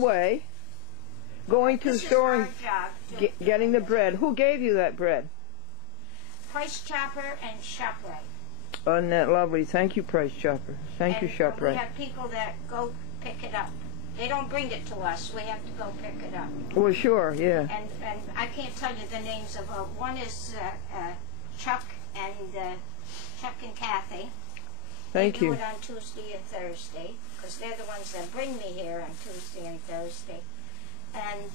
way, going to the store and getting the bread. Who gave you that bread? Price Chopper and ShopRite. Isn't that lovely? Thank you, Price Chopper. Thank you, ShopRite. We have people that go pick it up. They don't bring it to us. We have to go pick it up. Well, sure, yeah. And I can't tell you the names of one is Chuck and Kathy. Thank you. They do it on Tuesday and Thursday because they're the ones that bring me here on Tuesday and Thursday. And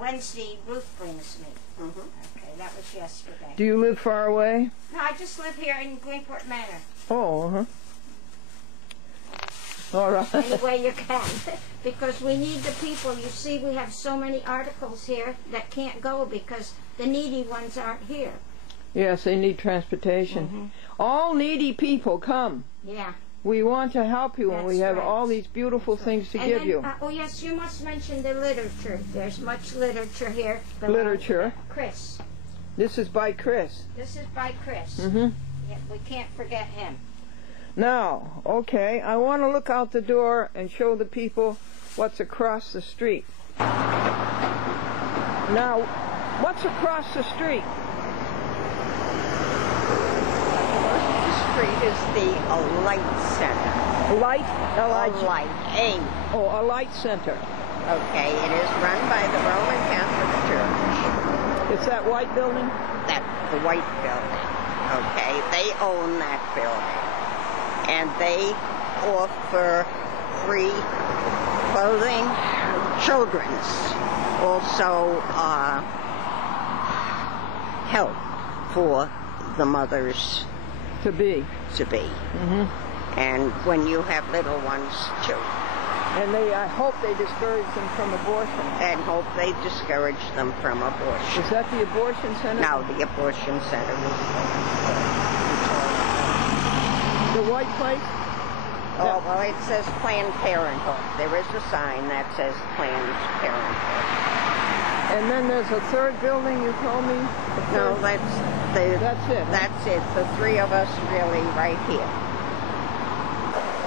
Wednesday, Ruth brings me. Okay, that was yesterday. Do you live far away? No, I just live here in Greenport Manor. Oh, all right. Any way you can. Because we need the people. You see, we have so many articles here that can't go because the needy ones aren't here. Yes, they need transportation. All needy people, come. Yeah. We want to help you, and we have right. all these beautiful things to give you. Oh, yes, you must mention the literature. There's much literature here. Literature? Chris. This is by Chris. This is by Chris. Yeah, we can't forget him. Now, okay, I want to look out the door and show the people what's across the street. Now, what's across the street? Street is the Light Center. Light? Light. A. Oh, a light center. Okay, it is run by the Roman Catholic Church. It's that white building? That's the white building. Okay, they own that building. And they offer free clothing, children's, also help for the mothers to be. And when you have little ones too. And I hope they discourage them from abortion. And hope they discourage them from abortion. Is that the abortion center? No, the abortion center is the white place? Oh, well, it says Planned Parenthood. There is a sign that says Planned Parenthood. And then there's a third building, you told me? No, that's it. That's it. The three of us really right here.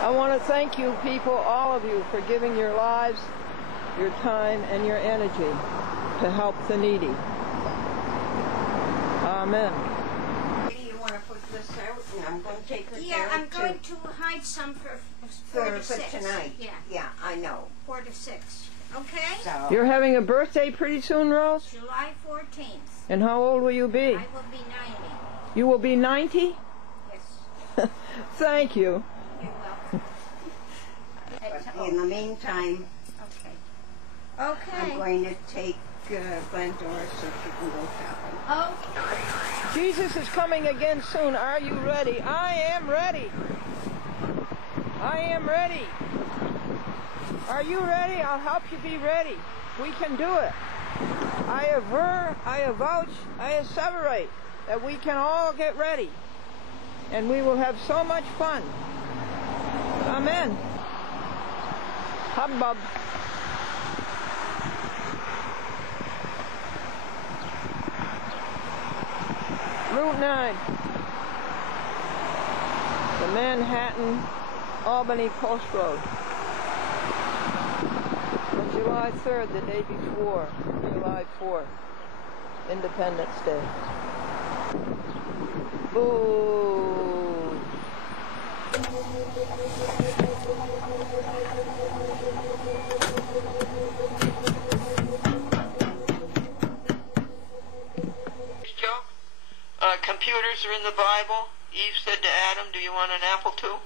I want to thank you people, all of you, for giving your lives, your time, and your energy to help the needy. Amen. You want to put this out, and I'm going to take this out. Yeah, I'm going to hide some for 4 to 6. Tonight. Yeah, I know. 4 to 6. Okay? So. You're having a birthday pretty soon, Rose? July 14th. And how old will you be? I will be 90. You will be 90? Yes. Thank you. You're welcome. But in the meantime, Okay. I'm going to take Glendora so she can go shopping. Okay. Jesus is coming again soon. Are you ready? I am ready. I am ready. Are you ready? I'll help you be ready. We can do it. I aver, I avouch, I asseverate that we can all get ready. And we will have so much fun. Amen. Hubbub. Route 9. The Manhattan-Albany Post Road. On July 3rd, the day before, July 4th, Independence Day. Boo! Joe, computers are in the Bible. Eve said to Adam, "Do you want an apple too?"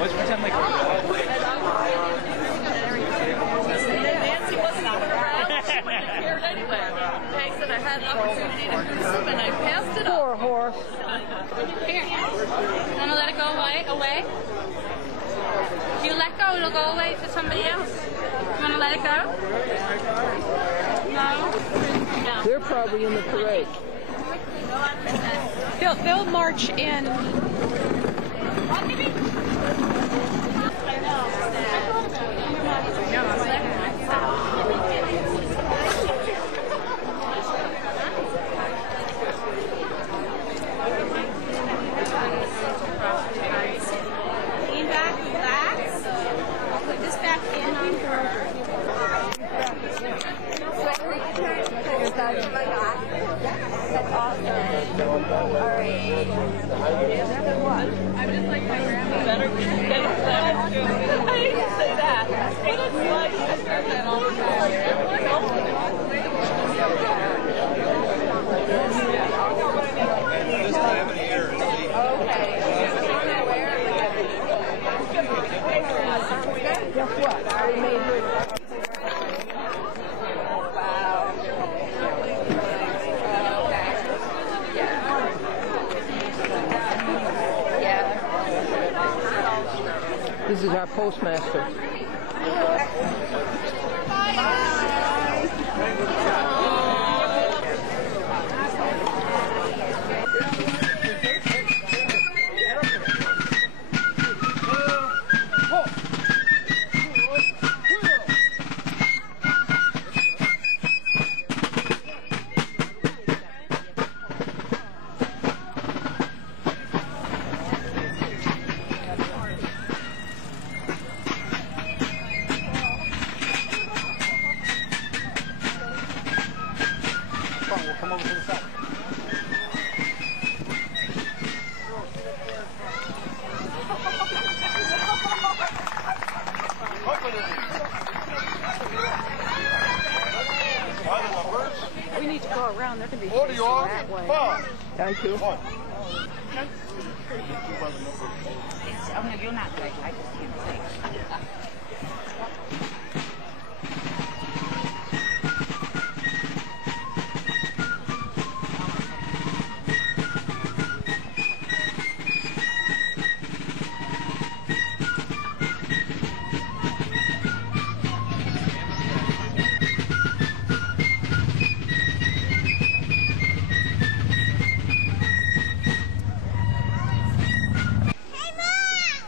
Let's pretend like Nancy wasn't around. She wouldn't have cared anyway. Peg said I had an opportunity to do something and I passed it up. Poor horse. Here. Want to let it go away? If you let go, it'll go away to somebody else. You want to let it go? No? No. They're probably in the parade. They'll march in. Lean back, relax. I'll put this back in on her. That's awesome. All right. I'm just like my grandma. Better get it better. I hate to say that. But it's like I start that all the time. this time of the year. Guess what? I made her. This is our postmaster. Come over to the side. We need to go around. There can be What are you on? Five. Thank you. One. Oh, no, you're not right. I just can't say.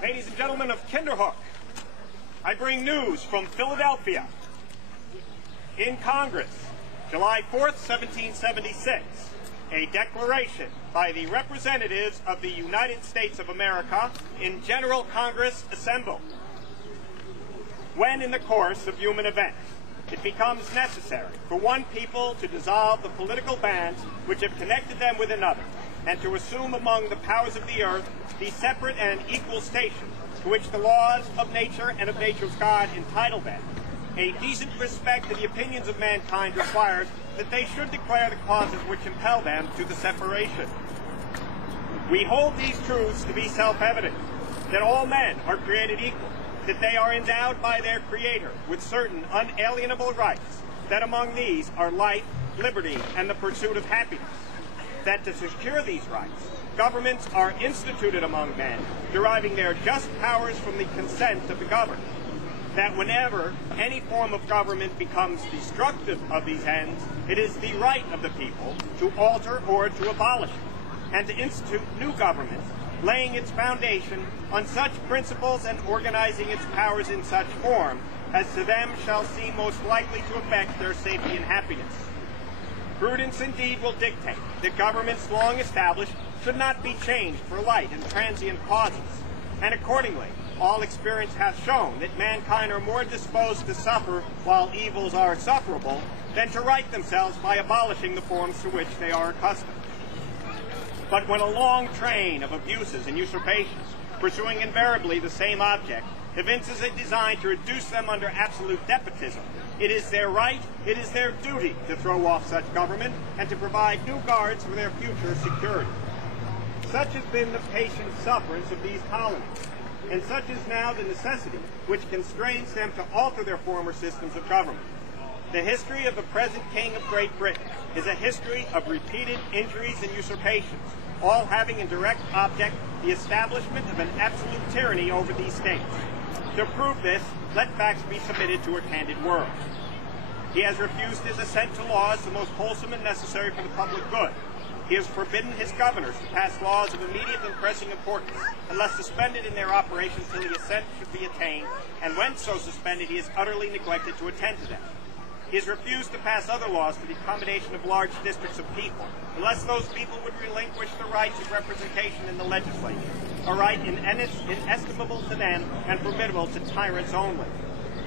Ladies and gentlemen of Kinderhook, I bring news from Philadelphia. In Congress, July 4th, 1776, a declaration by the representatives of the United States of America in General Congress assembled. When in the course of human events, it becomes necessary for one people to dissolve the political bands which have connected them with another, and to assume among the powers of the earth the separate and equal station to which the laws of nature and of nature's God entitle them, a decent respect to the opinions of mankind requires that they should declare the causes which impel them to the separation. We hold these truths to be self-evident, that all men are created equal, that they are endowed by their Creator with certain unalienable rights, that among these are life, liberty, and the pursuit of happiness, that to secure these rights, governments are instituted among men, deriving their just powers from the consent of the governed, that whenever any form of government becomes destructive of these ends, it is the right of the people to alter or to abolish it, and to institute new governments, laying its foundation on such principles and organizing its powers in such form as to them shall seem most likely to affect their safety and happiness. Prudence indeed will dictate that governments long established should not be changed for light and transient causes, and accordingly, all experience hath shown that mankind are more disposed to suffer while evils are sufferable than to right themselves by abolishing the forms to which they are accustomed. But when a long train of abuses and usurpations, pursuing invariably the same object, evinces a design to reduce them under absolute despotism, it is their right, it is their duty to throw off such government and to provide new guards for their future security. Such has been the patient sufferance of these colonies. and such is now the necessity which constrains them to alter their former systems of government. The history of the present King of Great Britain is a history of repeated injuries and usurpations, all having in direct object the establishment of an absolute tyranny over these states. To prove this, let facts be submitted to a candid world. He has refused his assent to laws the most wholesome and necessary for the public good. He has forbidden his governors to pass laws of immediate and pressing importance, unless suspended in their operation till the assent should be attained, and when so suspended he has utterly neglected to attend to them. He has refused to pass other laws for the accommodation of large districts of people, unless those people would relinquish the rights of representation in the legislature, a right inestimable to them and formidable to tyrants only.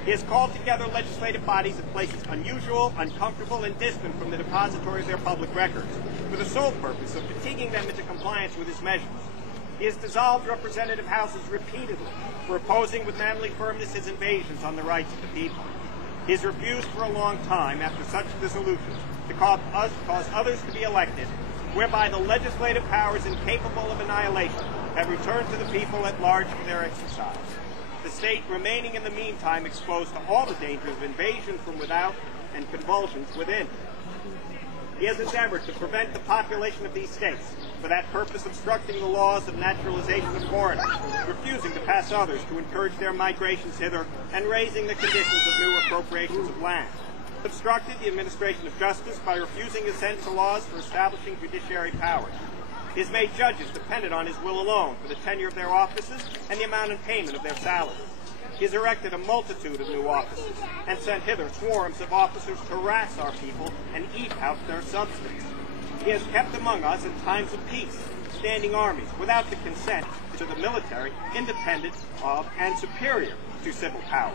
He has called together legislative bodies at places unusual, uncomfortable, and distant from the depository of their public records, for the sole purpose of fatiguing them into compliance with his measures. He has dissolved representative houses repeatedly for opposing with manly firmness his invasions on the rights of the people. He has refused for a long time, after such dissolutions, to cause others to be elected, whereby the legislative powers incapable of annihilation have returned to the people at large for their exercise. The state remaining in the meantime exposed to all the dangers of invasion from without and convulsions within. He has endeavored to prevent the population of these states, for that purpose obstructing the laws of naturalization of foreigners, refusing to pass others to encourage their migrations hither, and raising the conditions of new appropriations of land. Obstructed the administration of justice by refusing assent to laws for establishing judiciary powers. He has made judges dependent on his will alone for the tenure of their offices and the amount and payment of their salaries. He has erected a multitude of new offices and sent hither swarms of officers to harass our people and eat out their substance. He has kept among us in times of peace standing armies without the consent to the military, independent of and superior to civil power.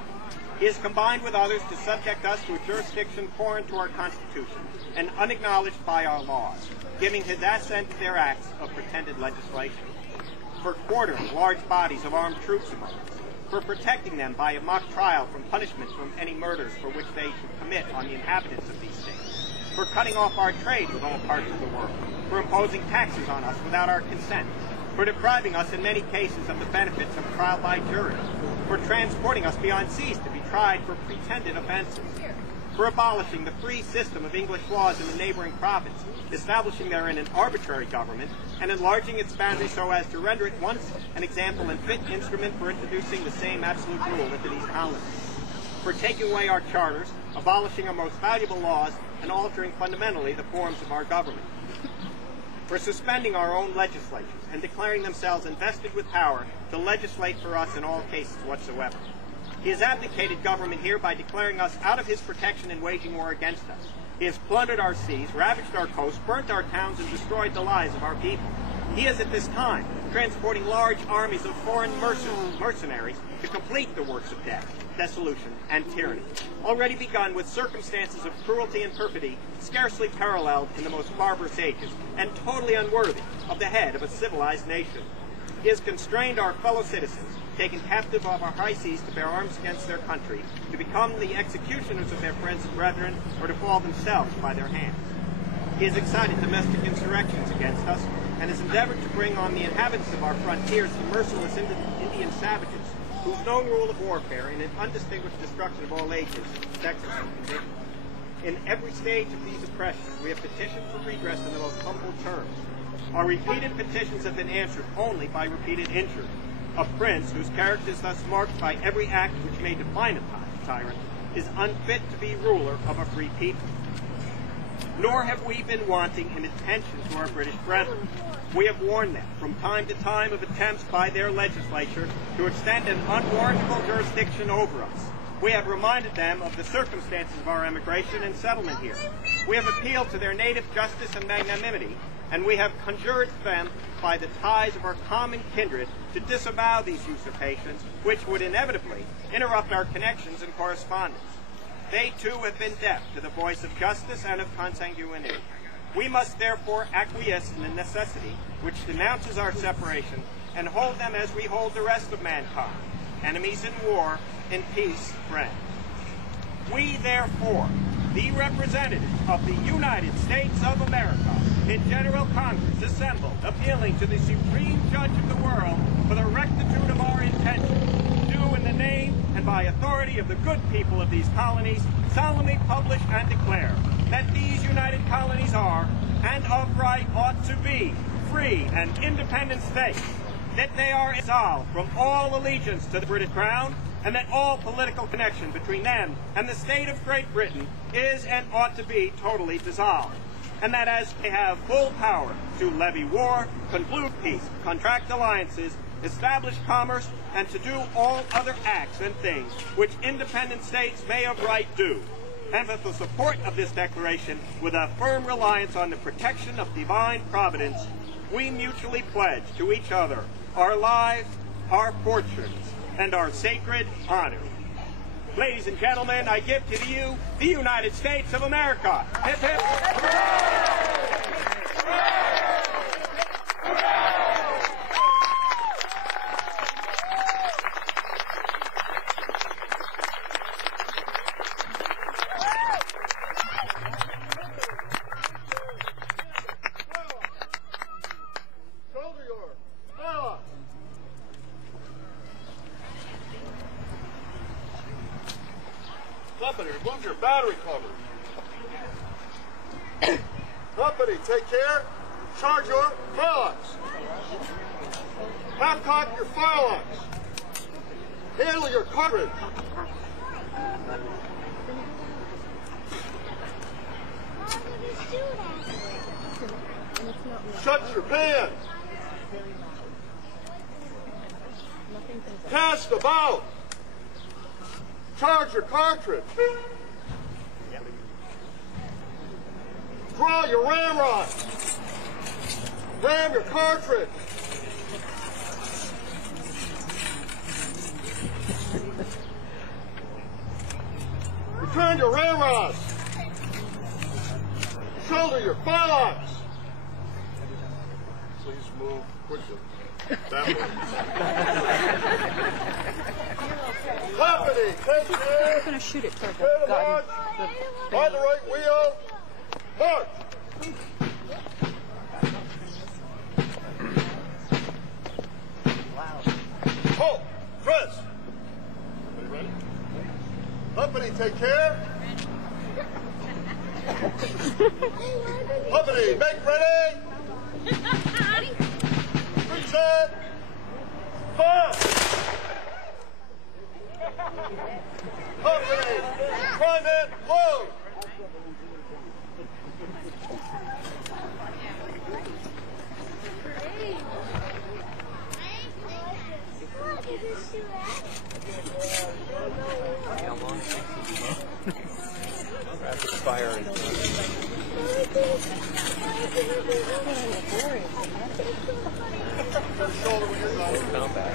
He has combined with others to subject us to a jurisdiction foreign to our Constitution and unacknowledged by our laws, giving his assent to their acts of pretended legislation, for quartering large bodies of armed troops among us, for protecting them by a mock trial from punishment from any murders for which they should commit on the inhabitants of these states, for cutting off our trade with all parts of the world, for imposing taxes on us without our consent, for depriving us in many cases of the benefits of trial by jury, for transporting us beyond seas to be tried for pretended offenses, for abolishing the free system of English laws in the neighboring province, establishing therein an arbitrary government, and enlarging its boundaries so as to render it once an example and fit instrument for introducing the same absolute rule into these colonies, for taking away our charters, abolishing our most valuable laws, and altering fundamentally the forms of our government, for suspending our own legislatures and declaring themselves invested with power to legislate for us in all cases whatsoever. He has abdicated government here by declaring us out of his protection and waging war against us. He has plundered our seas, ravaged our coasts, burnt our towns, and destroyed the lives of our people. He is at this time transporting large armies of foreign mercenaries to complete the works of death, dissolution, and tyranny, already begun with circumstances of cruelty and perfidy scarcely paralleled in the most barbarous ages, and totally unworthy of the head of a civilized nation. He has constrained our fellow citizens, taken captive of our high seas to bear arms against their country, to become the executioners of their friends and brethren, or to fall themselves by their hands. He has excited domestic insurrections against us, and has endeavored to bring on the inhabitants of our frontiers the merciless Indian savages, whose known rule of warfare in an undistinguished destruction of all ages, sexes, and conditions. In every stage of these oppressions, we have petitioned for redress in the most humble terms. Our repeated petitions have been answered only by repeated injury. A prince whose character is thus marked by every act which may define a tyrant is unfit to be ruler of a free people. Nor have we been wanting in attention to our British brethren. We have warned them from time to time of attempts by their legislature to extend an unwarrantable jurisdiction over us. We have reminded them of the circumstances of our emigration and settlement here. We have appealed to their native justice and magnanimity, and we have conjured them by the ties of our common kindred to disavow these usurpations, which would inevitably interrupt our connections and correspondence. They too have been deaf to the voice of justice and of consanguinity. We must therefore acquiesce in the necessity which denounces our separation, and hold them as we hold the rest of mankind, enemies in war, in peace, friends. We therefore, the representatives of the United States of America, in General Congress assembled, appealing to the Supreme Judge of the world for the rectitude of our intentions, by authority of the good people of these colonies, solemnly publish and declare that these united colonies are, and of right ought to be, free and independent states, that they are absolved from all allegiance to the British Crown, and that all political connection between them and the state of Great Britain is and ought to be totally dissolved, and that as they have full power to levy war, conclude peace, contract alliances, establish commerce, and to do all other acts and things which independent states may of right do, and with the support of this declaration, with a firm reliance on the protection of divine providence, we mutually pledge to each other our lives, our fortunes, and our sacred honor. Ladies and gentlemen, I give to you the United States of America. Hip, hip. Company, remove your battery cover. Company, take care. Charge your firearms. Half-cock your firearms. Handle your cartridge. Shut your pants. Cast about. Charge your cartridge. Draw your ramrod. Ram your cartridge. Return your ramrods. Shoulder your firearms. Please move quickly. That way. Company, take care. We're going to shoot it toward the March. By the right wheel. March. Halt. Press. Everybody ready? Company, take care. Company, make ready. Reset. Fire. Company, prime it, load. Rapid fire. Shoulder when you're done. Combat.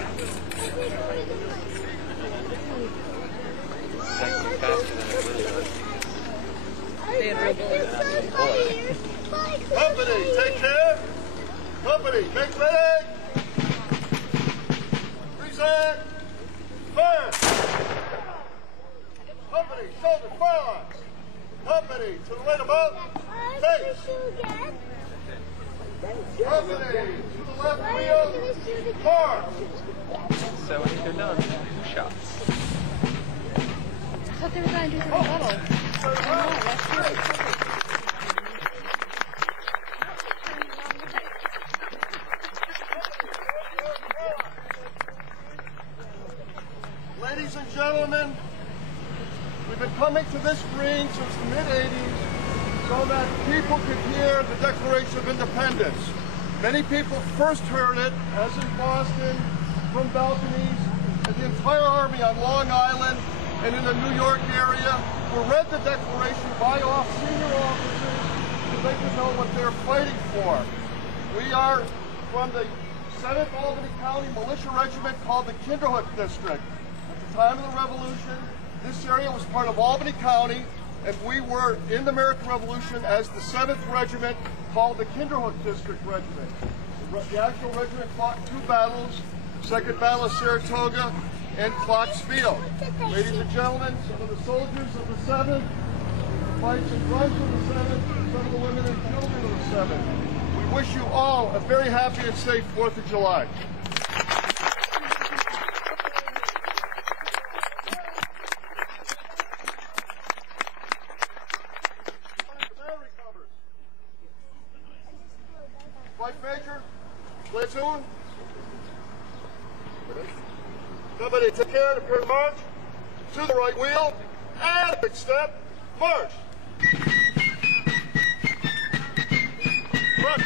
Company, take care. Company, make ready. Reset. Fire. Company, shoulder firearms. Company, to the right above. Face. Company, to the left wheel. March. So I think they're done. 2 shots. I thought they were going to do the rebuttal. Ladies and gentlemen, we've been coming to this green since the mid-'80s so that people could hear the Declaration of Independence. Many people first heard it, as in Boston, from balconies, and the entire army on Long Island and in the New York area were read the Declaration by senior officers to make them know what they're fighting for. We are from the 7th Albany County Militia Regiment called the Kinderhook District. At the time of the Revolution, this area was part of Albany County, and we were in the American Revolution as the 7th Regiment called the Kinderhook District Regiment. The actual regiment fought 2 battles, the Second Battle of Saratoga and Clark's Field. Ladies and gentlemen, some of the soldiers of the 7th, the fights and runs of the 7th, some of the women and children of the 7th. We wish you all a very happy and safe 4th of July. Everybody take care of the march. To the right wheel. And big step. March. March.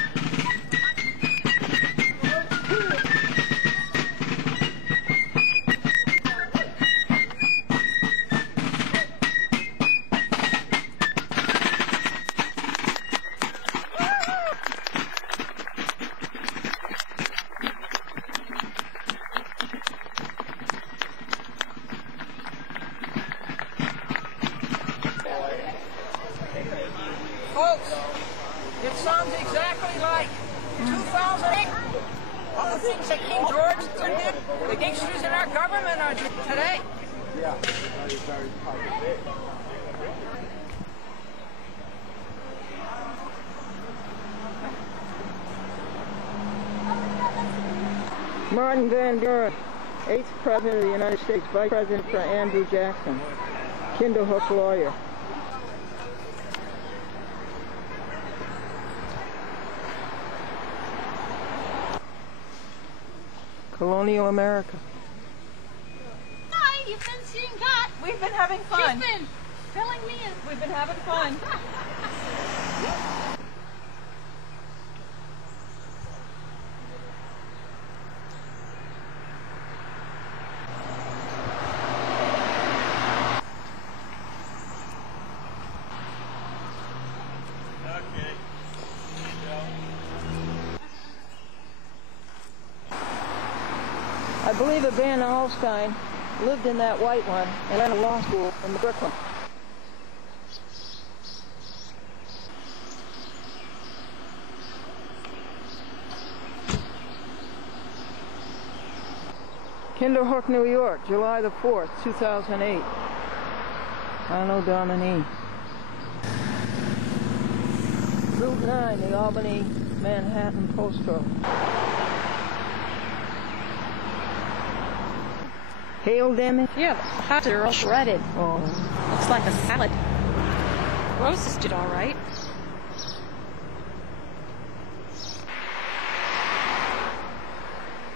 Folks, it sounds exactly like 2008. All the things that King George did, the gangsters in our government are doing today. Yeah, very, very positive. Martin Van Buren, 8th President of the United States, Vice President for Andrew Jackson, Kinderhook lawyer. Colonial America. Hi, you've been seeing Kat. We've been having fun. She's been filling me in. We've been having fun. I believe that Van Alstyne lived in that white one and went to law school in the brick one. Kinderhook, New York, July the 4th, 2008. Anno Domini. Route 9, the Albany, Manhattan Post Road. Hail damage? Yeah, the hats are all shredded. Oh. Looks like a salad. Roses did all right.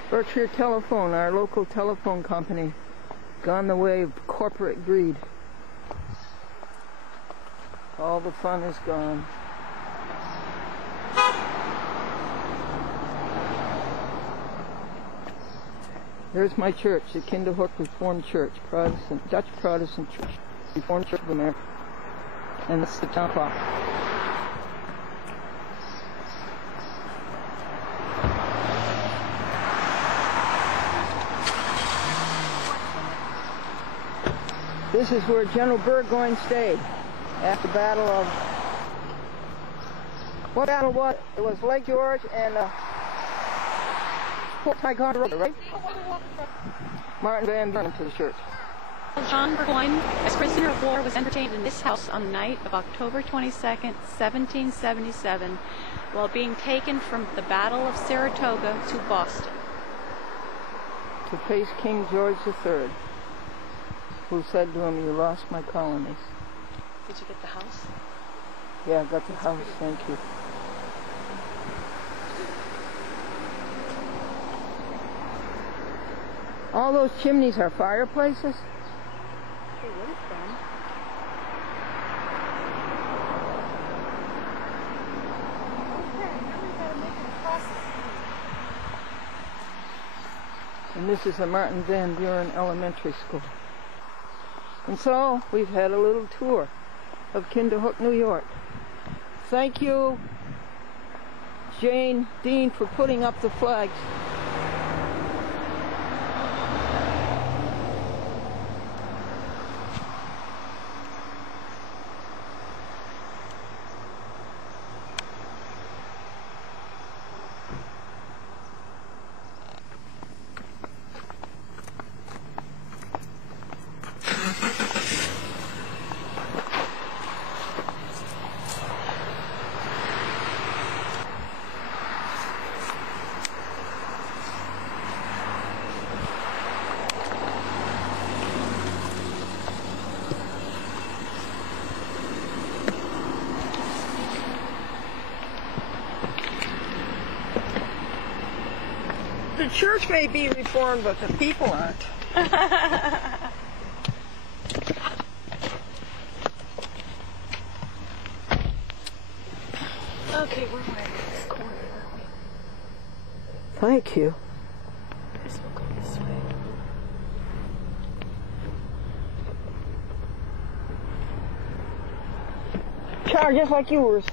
Berkshire Telephone, our local telephone company, gone the way of corporate greed. All the fun is gone. There's my church, the Kinderhook Reformed Church, Protestant, Dutch Protestant Church, Reformed Church of America. And that's the town clock. This is where General Burgoyne stayed after the Battle of... What battle was it? It was Lake George and Fort Ticonderoga, right? Martin Van Buren to the church. John Burgoyne, as prisoner of war, was entertained in this house on the night of October 22nd, 1777, while being taken from the Battle of Saratoga to Boston. To face King George III, who said to him, "You lost my colonies." Did you get the house? Yeah, I got the house, thank you. All those chimneys are fireplaces? Sure would have been. And this is the Martin Van Buren Elementary School. And so, we've had a little tour of Kinderhook, New York. Thank you, Jane Dean, for putting up the flags. The church may be reformed, but the people aren't. Okay, we're right in this corner, aren't we? Thank you. Guess we'll go this way. Car just like yours.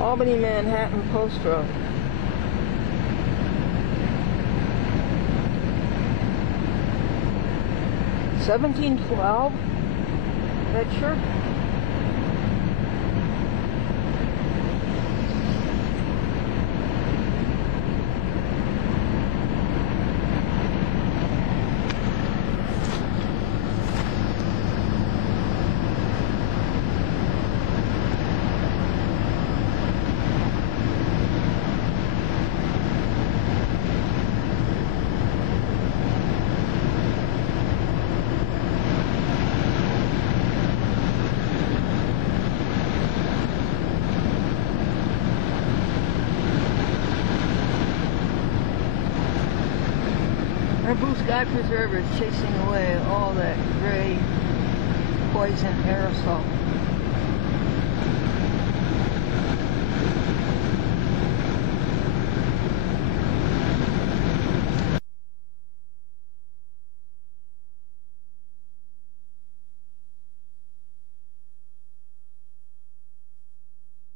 Albany, Manhattan Post Road. $17.12. That sure? Our Blue Sky Preserver is chasing away all that gray poison aerosol.